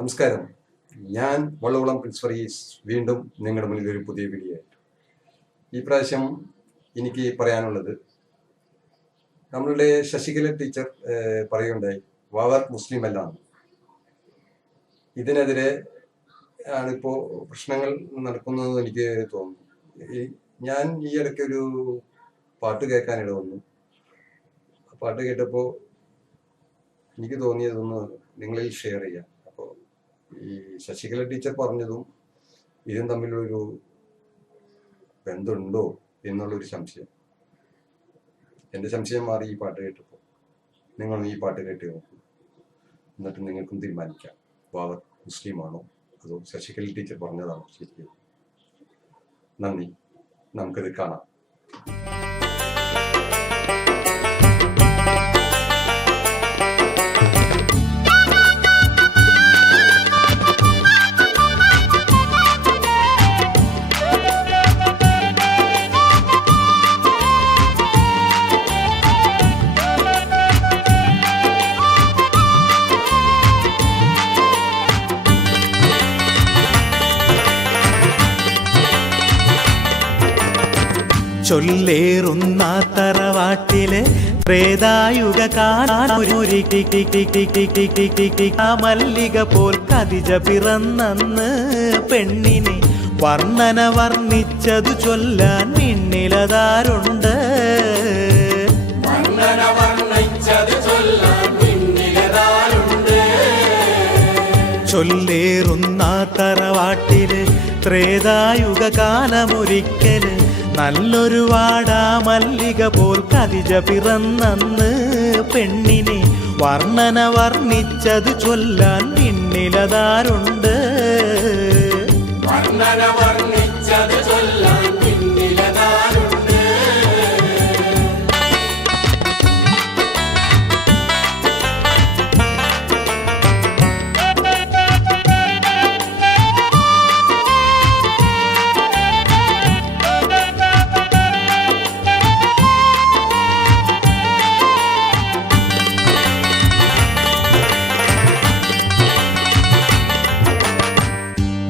നമസ്കാരം. ഞാൻ വള്ളവളം പ്രിൻസ് ഫറീസ് വീണ്ടും നിങ്ങളുടെ മുന്നിൽ ഒരു പുതിയ വീഡിയോ ആയിട്ട്. ഈ പ്രാവശ്യം എനിക്ക് പറയാനുള്ളത് നമ്മളുടെ ശശികല ടീച്ചർ പറയുകയുണ്ടായി വവർ മുസ്ലിം അല്ല. ഇതിനെതിരെ ആണിപ്പോൾ പ്രശ്നങ്ങൾ നടക്കുന്നത് എനിക്ക് തോന്നുന്നു. ഞാൻ ഈ ഇടയ്ക്ക് ഒരു പാട്ട് കേൾക്കാനിട വന്നു. പാട്ട് കേട്ടപ്പോൾ എനിക്ക് തോന്നിയതൊന്ന് നിങ്ങളിൽ ഷെയർ ചെയ്യാം. ഈ ശശികല ടീച്ചർ പറഞ്ഞതും ഇതും തമ്മിലൊരു ബന്ധമുണ്ടോ എന്നുള്ളൊരു സംശയം. എന്റെ സംശയം മാറി ഈ പാട്ട് കേട്ടപ്പോൾ നിങ്ങളും ഈ പാട്ട് കേട്ട് നോക്കൂ. എന്നിട്ട് നിങ്ങൾക്കും തീരുമാനിക്കാം. ബാബർ മുസ്ലിമാണോ? അതോ ശശികല ടീച്ചർ പറഞ്ഞതാണോ? ശരിക്കും. നന്ദി. നമുക്കിത് കാണാം. ചൊല്ലേറുന്ന തറവാട്ടിൽ പ്രേതായുഗ മല്ലിക പോൽ കതിജ പിറന്നന്ന് പെണ്ണിനെ വർണന വർണിച്ചതു ചൊല്ലാൻ നിന്നിലതാരുണ്ട്. ചൊല്ലേറുന്ന തറവാട്ടിൽ ത്രേതായുഗ കാലമൊരിക്കൽ നല്ലൊരു വാടാ മല്ലിക പോൽ കതിജ പിറന്നന്ന് പെണ്ണിനെ വർണന വർണിച്ചത് ചൊല്ലാൻ പിന്നിലതാരുണ്ട് വർണന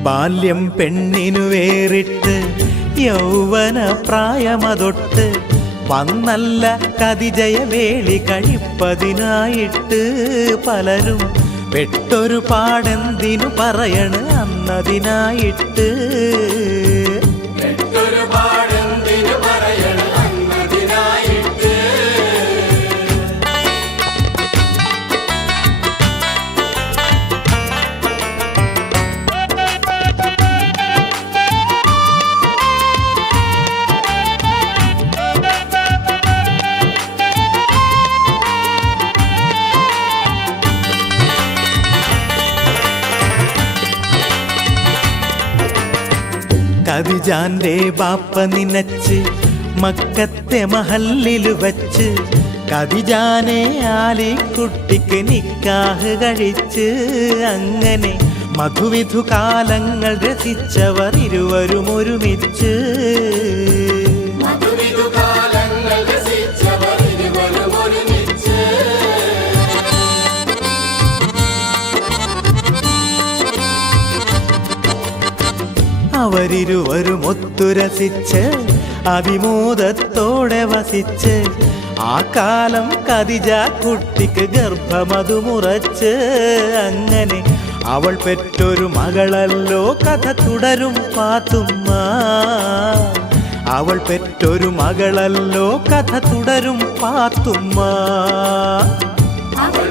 ബാല്യം പെണ്ണിനു വേറിട്ട് യൗവന പ്രായമതൊട്ട് വന്നല്ല കതിജയ വേളി കഴിപ്പതിനായിട്ട് പലരും പെട്ടൊരു പാടെന്തിനു പറയണ് അന്നതിനായിട്ട് കതിജാന്റെ ബാപ്പ നിനച്ച് മക്കത്തെ മഹല്ലിൽ വച്ച് ആലി കുട്ടിക്ക് നിക്കാഹ് കഴിച്ച് അങ്ങനെ മധുവിധു കാലങ്ങൾ രസിച്ചവർ ഇരുവരും ഒരുമിച്ച് മധുവിധു അവരിരുവരും ഒത്തുരസിച്ച് അഭിമോദത്തോടെ വസിച്ച് ആ കാലം കതിജ കുട്ടിക്ക് ഗർഭമതു മുറച്ച് അങ്ങനെ അവൾ പെറ്റൊരു മകളല്ലോ കഥ തുടരും പാത്തുമ്മ. അവൾ പെറ്റൊരു മകളല്ലോ കഥ തുടരും പാത്തുമ്മ. അവൾ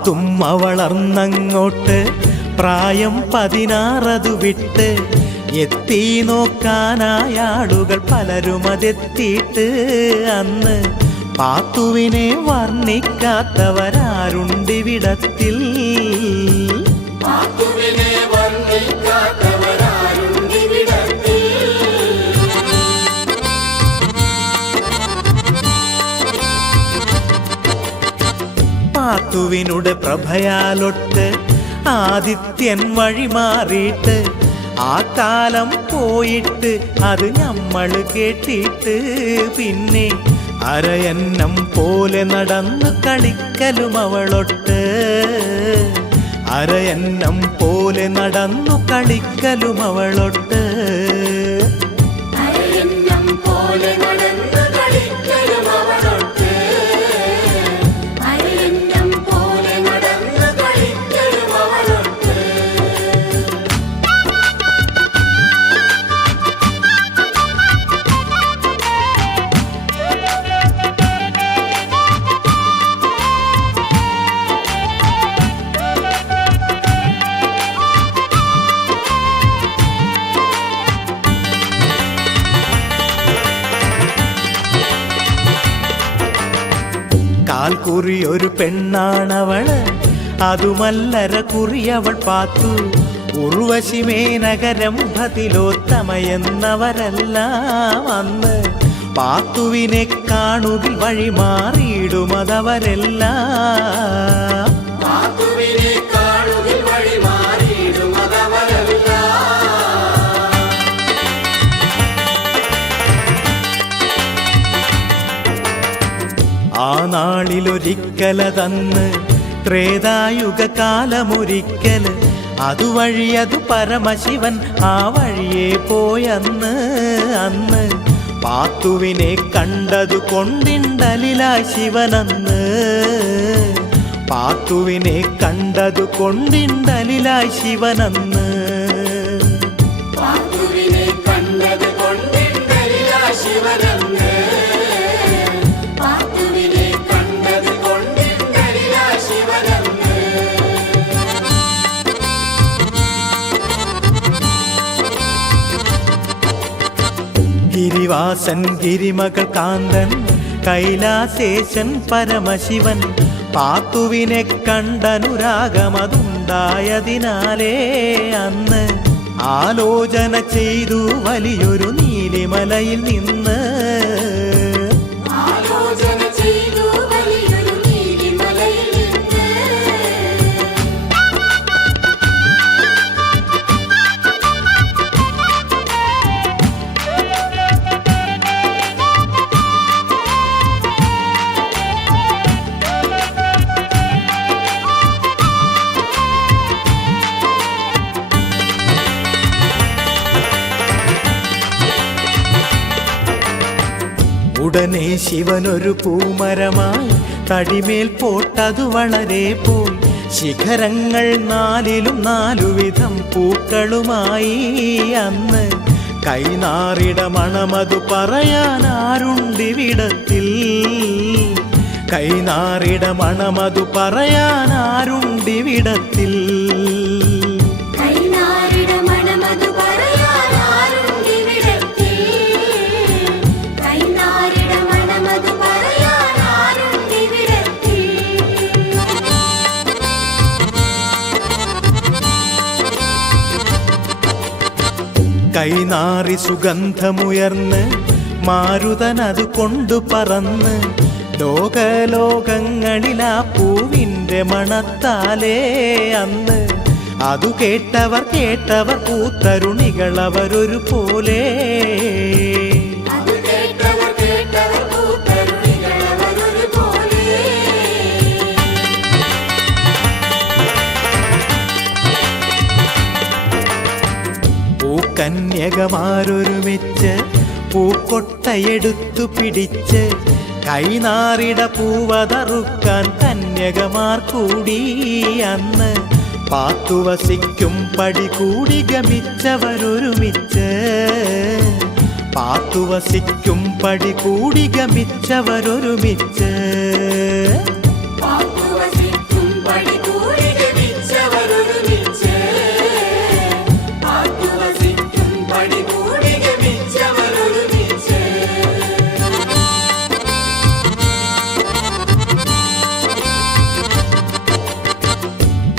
പാത്തും വളർന്നങ്ങോട്ട് പ്രായം പതിനാറതു വിട്ട് എത്തി നോക്കാനായാളുകൾ പലരും അതെത്തിയിട്ട് അന്ന് പാത്തുവിനെ വർണിക്കാത്തവരാരുണ്ടിവിടത്തിൽ. പാത്തുവിനെ വർണിക്കാത്തവരാരുണ്ടിവിടത്തിൽ പാത്തുവിനുടെ പ്രഭയാലൊട്ട് ആദിത്യൻ വഴി മാറിയിട്ട് ആ കാലം പോയിട്ട് അത് നമ്മൾ കേട്ടിട്ട് പിന്നെ അരയന്നം പോലെ നടന്നു കളിക്കലും അവളൊട്ട്. അരയന്നം പോലെ നടന്നു കളിക്കലും അവളൊട്ട്. അരയന്നം പോലെ നടന്നു ഒരു പെണ്ണാണവൾ അതുമല്ലര കുറിയവൾ പാത്തു. ഉർവശിമേ നഗരം ഭതിലോത്തമയെന്നവരെല്ലാം അന്ന്. പാത്തുവിനെ കാണുകിൽ വഴി മാറിയിടുമതവരെല്ലാം നാളിലൊരിക്കല തന്ന് ത്രേതായുഗ കാലമൊരിക്കൽ അതുവഴി അത് പരമശിവൻ ആ വഴിയെ പോയന്ന് അന്ന് പാത്തുവിനെ കണ്ടതു കൊണ്ടിണ്ടലിലായി ശിവനന്ന്. പാത്തുവിനെ കണ്ടതു കൊണ്ടിണ്ടലിലായി ശിവനന്ന്. ഗിരിവാസൻ ഗിരിമകൾ കാന്തൻ കൈലാസേശൻ പരമശിവൻ. പാത്തുവിനെ കണ്ടനുരാഗമതുണ്ടായതിനാലേ അന്ന് ആലോചന ചെയ്തു വലിയൊരു നീലിമലയിൽ നിന്ന് ഉടനെ ശിവനൊരു പൂമരമായി തടിമേൽ പോട്ടതു വളരെ പോയി ശിഖരങ്ങൾ നാലിലും നാലുവിധം പൂക്കളുമായി അന്ന് കൈനാറിട മണമതു പറയാൻ ആരുണ്ടിവിടത്തിൽ കൈനാറിട മണമതു പറയാൻ ആരുണ്ടിവിടത്തിൽ കൈനാറി സുഗന്ധമുയർന്ന് മാരുതനത് കൊണ്ടു പറന്ന് ലോകലോകങ്ങളിലാ പൂവിന്റെ മണത്താലേ അന്ന്. അതു കേട്ടവർ കേട്ടവർ പൂത്തരുണികൾ അവരൊരു പോലെ പൂക്കന്യകമാരൊരുമിച്ച് പൂക്കൊട്ടയെടുത്തു പിടിച്ച് കൈനാറിട പൂവതറുക്കാൻ കന്യകമാർ കൂടി അന്ന് പാത്തുവസിക്കും പടി കൂടി ഗമിച്ചവരൊരുമിച്ച്. പാത്തുവസിക്കും പടി കൂടി ഗമിച്ചവരൊരുമിച്ച്.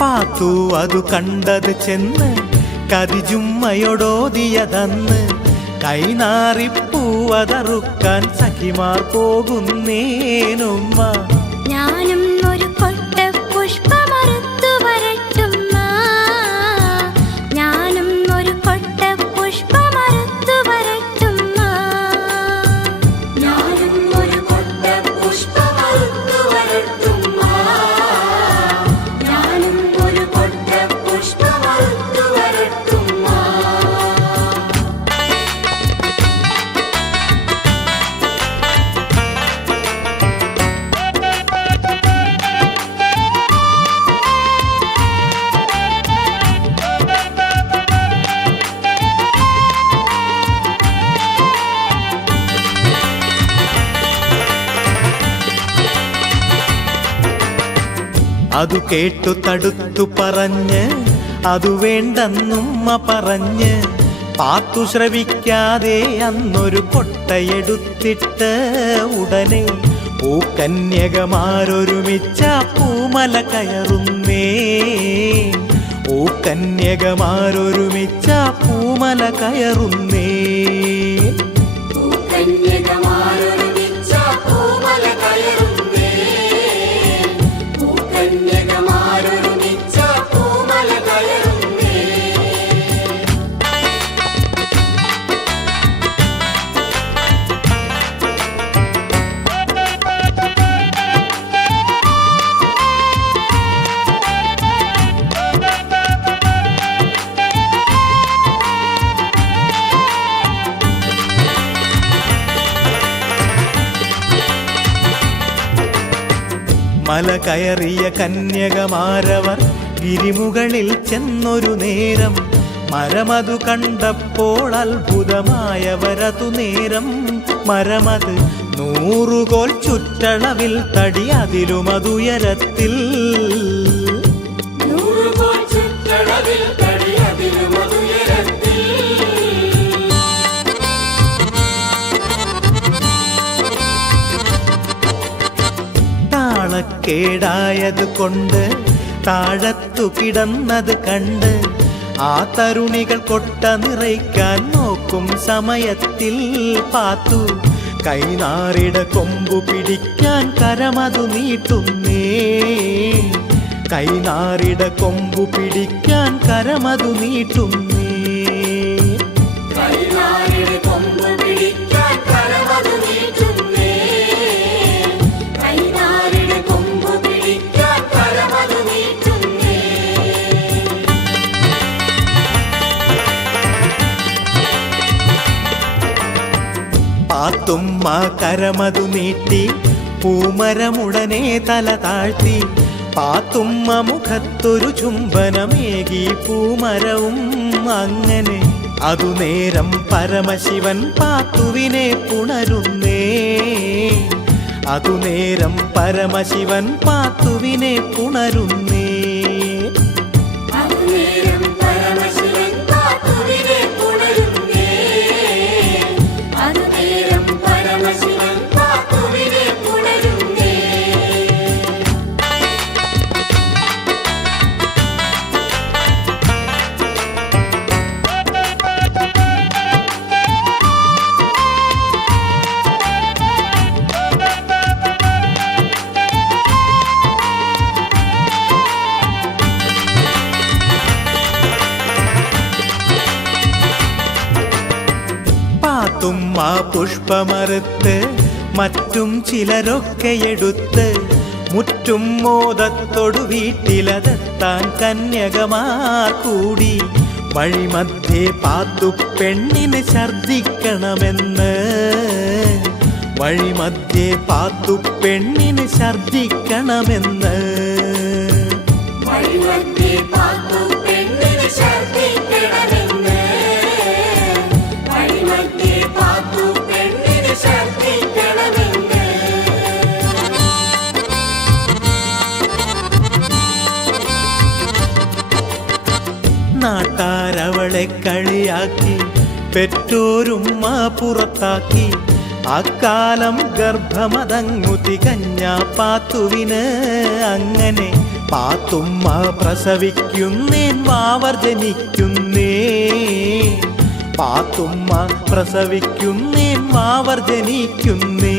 പാത്തു അതു കണ്ടത് ചെന്ന് കതിജുമ്മയോടോതിയതന്ന് കൈനാറിപ്പൂവതറുക്കാൻ സഖിമാർ പോകുന്നേനുമ്മ. അതു കേട്ടു തടുത്തു പറഞ്ഞ് അതു വേണ്ടെന്നുമ്മ പറഞ്ഞ് പാത്തു ശ്രവിക്കാതെ അന്നൊരു കൊട്ടയെടുത്തിട്ട് ഉടനെ പൂക്കന്യകമാരൊരുമിച്ച പൂമല കയറുന്നേ. പൂക്കന്യകമാരൊരുമിച്ച പൂമല കയറുന്നേ. പൂക്കന്യകമാരൊരുമിച്ച മല കയറിയ കന്യകമാരവർ ഗിരിമുകളിൽ ചെന്നൊരു നേരം. മരമതു കണ്ടപ്പോൾ അത്ഭുതമായവരതു നേരം. മരമത് നൂറുകോൽ ചുറ്റളവിൽ തടി അതിലുമതുയരത്തിൽ. താളക്കേടായത് കൊണ്ട് താഴത്തു കിടന്നത് കണ്ട് ആ തരുണികൾ കൊട്ട നിറയ്ക്കാൻ നോക്കും സമയത്തിൽ പാത്തു. കൈനാറിട കൊമ്പു പിടിക്കാൻ കരമതു നീട്ടുന്നേ. കൈനാറിട കൊമ്പു പിടിക്കാൻ കരമതു നീട്ടുന്നേ. കൈനാറിട കൊമ്പു പിടിക്കാൻ കരമതു പാത്തുമ്മ കരമതു നീട്ടി പൂമരമുടനെ തല താഴ്ത്തി. പാത്തുമ്മ മുഖത്തൊരു ചുംബനമേകി പൂമരവും അങ്ങനെ. അതു നേരം പരമശിവൻ പാത്തുവിനെ പുണരുന്നേ. അതു നേരം പരമശിവൻ പാത്തുവിനെ പുണരുന്നേ. പാത്തുമ്മ പുഷ്പമറുത്ത് മറ്റും ചിലരൊക്കെ എടുത്ത് മുറ്റും മോദത്തൊടു വീട്ടിലതെത്താൻ കന്യകമാർ കൂടി വഴിമധ്യേ പാത്തു പെണ്ണിന് ഛർദിക്കണമെന്ന് വഴിമധ്യേ പാത്തു പെണ്ണിന് ഛർദിക്കണമെന്ന് വഴിമധ്യേ പാത്തു പെണ്ണിന് ഛർദ്ദിക്കണമെന്ന് അവളെ കളിയാക്കി പെറ്റോരുമ്മ പുറത്താക്കി. അക്കാലം ഗർഭമതങ്ങു തികഞ്ഞ പാത്തുവിന് അങ്ങനെ പാത്തുമ്മ പ്രസവിക്കുന്നേൻ വാവർ ജനിക്കുന്നേ. പാത്തുമ്മ പ്രസവിക്കുന്നേൻ വാവർ ജനിക്കുന്നേ.